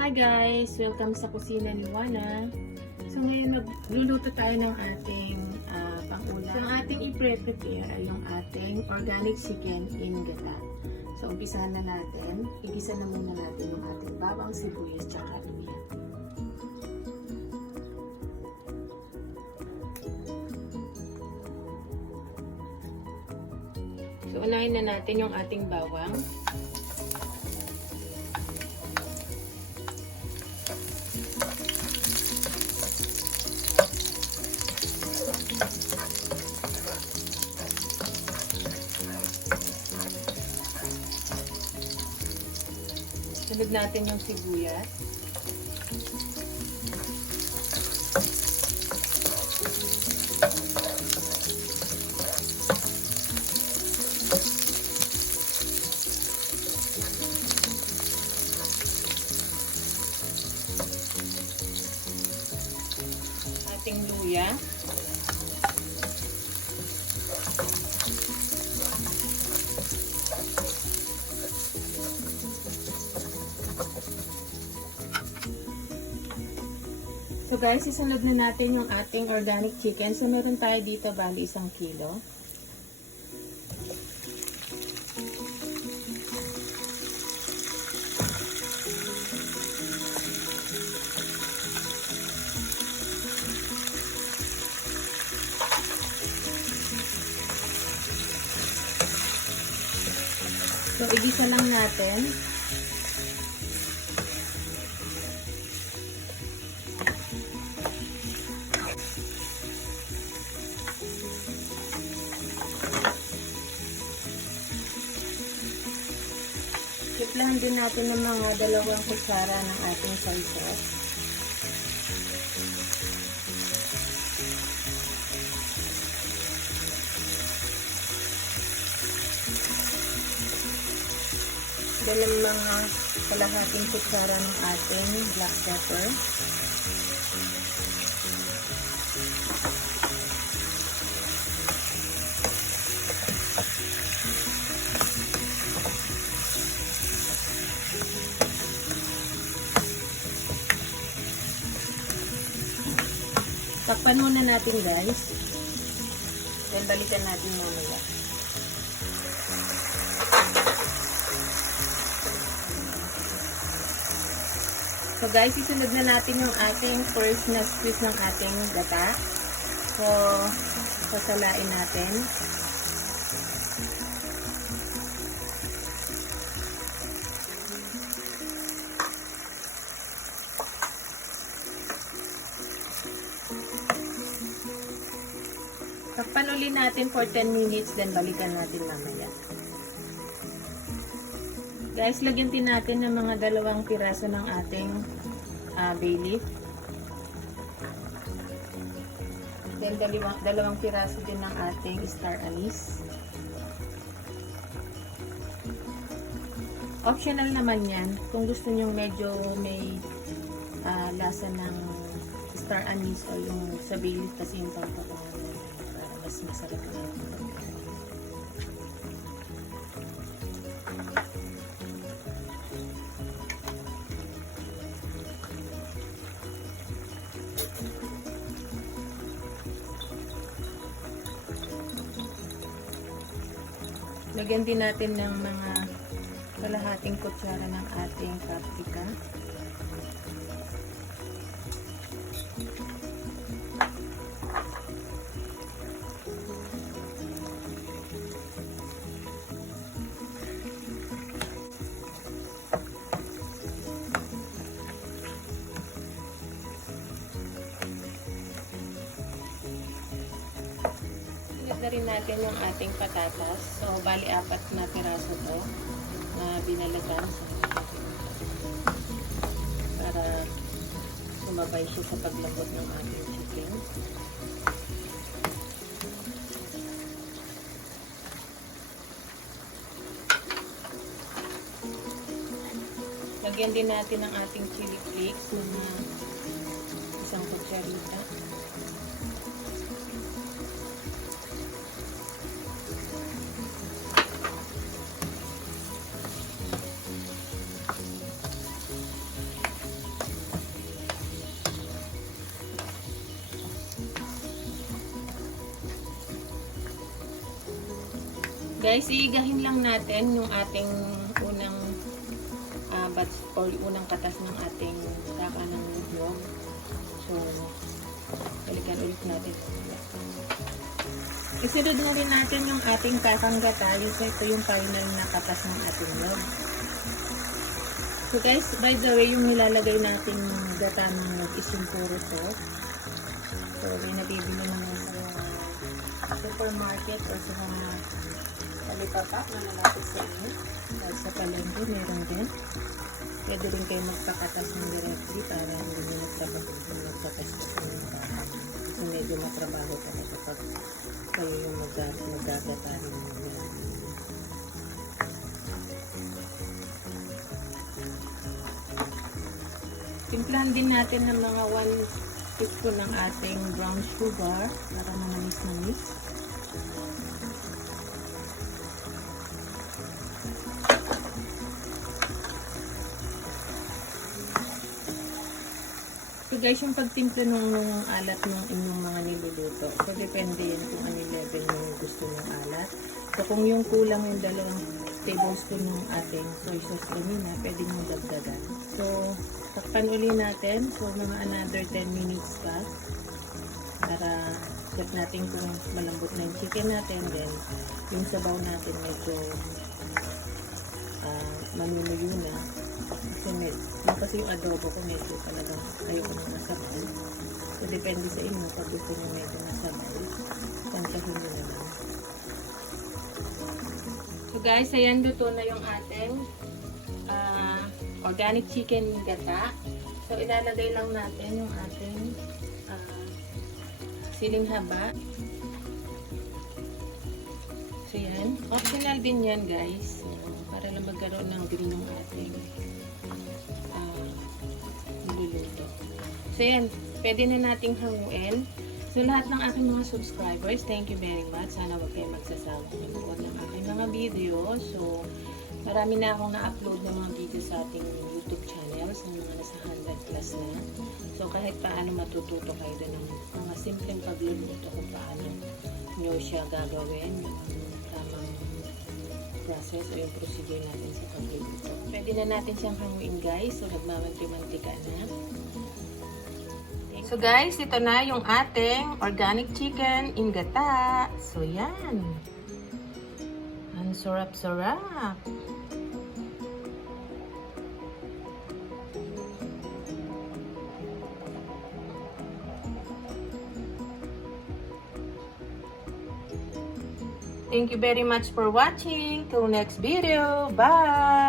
Hi guys! Welcome sa kusina ni Juana. So ngayon magluluto tayo ng ating pang-ulam. So ang ating i-prepare ay yung ating organic chicken in gata. So umpisahan na natin. Igisa na muna natin yung ating bawang, sibuyas, tsaka luya. So unahin na natin yung ating bawang. Sunod natin yung sibuyas. Ating luya. So guys, isunod na natin yung ating organic chicken. So meron tayo dito bali 1 kilo. So igisa lang natin. Timplahan din natin ng mga 2 kutsara ng ating soy sauce. Then mga kalahating kutsara ng ating black pepper. Takpan muna natin guys. Then balikan natin mamaya. So guys, isunod na natin yung ating first na squeeze ng ating gata. So, sasalain natin. Takpan ulit natin for 10 minutes, then balikan natin mamaya. Guys, lagyan din natin ng mga 2 piraso ng ating bay leaf. Then 2 piraso din ng ating star anise. Optional naman yan. Kung gusto nyo medyo may lasa ng star anise o yung sa bay leaf kasi yung pampapangan. Mas masarap na. Lagyan din natin ng mga kalahating kutsara ng ating paprika. Na rin natin yung ating patatas. So, bali 4 na piraso to na binalatan para sumabay siya sa paglambot ng ating chicken. Lagyan din natin ang ating chili flakes na 1 kutsarita. Guys, iigahin lang natin yung ating unang batch or unang katas ng ating saka ng niyog. So, balikan ulit natin. Isunod na rin natin yung ating kakang gata. Ito yung final na katas ng ating niyog. So guys, by the way, yung nilalagay natin gata ng niyog is yung puro to. So, may nabibili naman sa supermarket o sa mga palipapak na malapit sa inyo. Sa palengke, meron din. Pwede rin kayo magpakatas ng directly para hindi nyo magpakas kasi medyo matrabaho talaga pag kayo yung magagata rin nila. Timplahan din natin ng mga 1 teaspoon ng ating brown sugar para manamis-namis. So guys, yung pagtimpla ng alat ng inyong mga niluluto, so depende yan kung ano level yung gusto ng alat. So kung yung kulang yung 2 tablespoon ng ating soy sauce kanina, pwede nyo dagdagan. So, takpan uli natin. So, mga another 10 minutes pa para check natin kung malambot na yung chicken natin. Then, yung sabaw natin medyo manunuyo na. Kasi yung adobo ko medyo talagang ayoko ng masabay. So, depende sa inyo pag gusto nyo medyo masabay. Tansahin nyo na lang. So guys, ayan, luto na yung ating organic chicken gata. So, ilalagay lang natin yung ating siling haba. So, yan. Optional din yan, guys. So, para lang magkaroon ng green yung ating niluluto. So, yan. Pwede na nating hanguin. So, lahat ng aking mga subscribers, thank you very much. Sana wag kayo magsasawang manood ng aking mga video. So, marami na akong na-upload ng mga video sa ating YouTube channels. Yung mga nasa 100 plus na. So, kahit paano matututo kayo doon ng mga simpleng pagluluto kung paano nyo siya gagawin. Yung tamang process o yung procedure natin sa pagluluto. Pwede na natin siyang hanguin, guys. So, nagmamanti-mantika na. So guys, ito na yung ating organic chicken in gata. So yan. Ang sarap-sarap. Thank you very much for watching. Till next video. Bye!